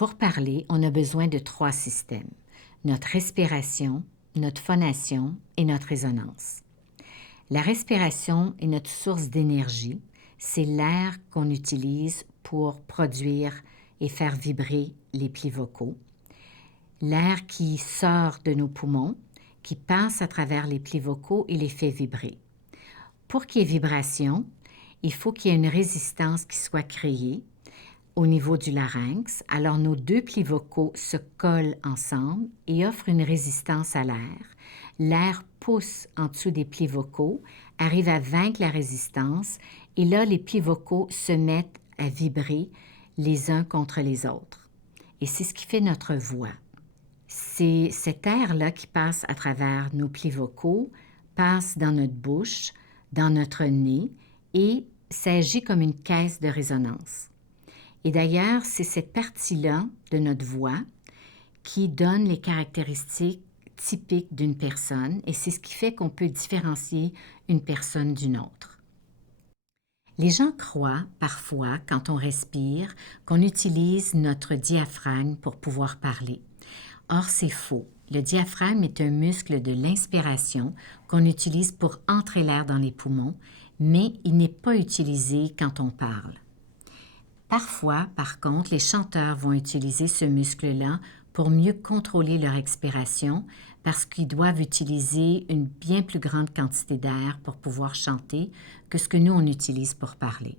Pour parler, on a besoin de 3 systèmes: notre respiration, notre phonation et notre résonance. La respiration est notre source d'énergie. C'est l'air qu'on utilise pour produire et faire vibrer les plis vocaux. L'air qui sort de nos poumons, qui passe à travers les plis vocaux et les fait vibrer. Pour qu'il y ait vibration, il faut qu'il y ait une résistance qui soit créée au niveau du larynx. Alors nos 2 plis vocaux se collent ensemble et offrent une résistance à l'air. L'air pousse en dessous des plis vocaux, arrive à vaincre la résistance et là, les plis vocaux se mettent à vibrer les uns contre les autres. Et c'est ce qui fait notre voix. C'est cet air-là qui passe à travers nos plis vocaux, passe dans notre bouche, dans notre nez et s'agit comme une caisse de résonance. Et d'ailleurs, c'est cette partie-là de notre voix qui donne les caractéristiques typiques d'une personne et c'est ce qui fait qu'on peut différencier une personne d'une autre. Les gens croient parfois, quand on respire, qu'on utilise notre diaphragme pour pouvoir parler. Or, c'est faux. Le diaphragme est un muscle de l'inspiration qu'on utilise pour entrer l'air dans les poumons, mais il n'est pas utilisé quand on parle. Parfois, par contre, les chanteurs vont utiliser ce muscle-là pour mieux contrôler leur expiration parce qu'ils doivent utiliser une bien plus grande quantité d'air pour pouvoir chanter que ce que nous, on utilise pour parler.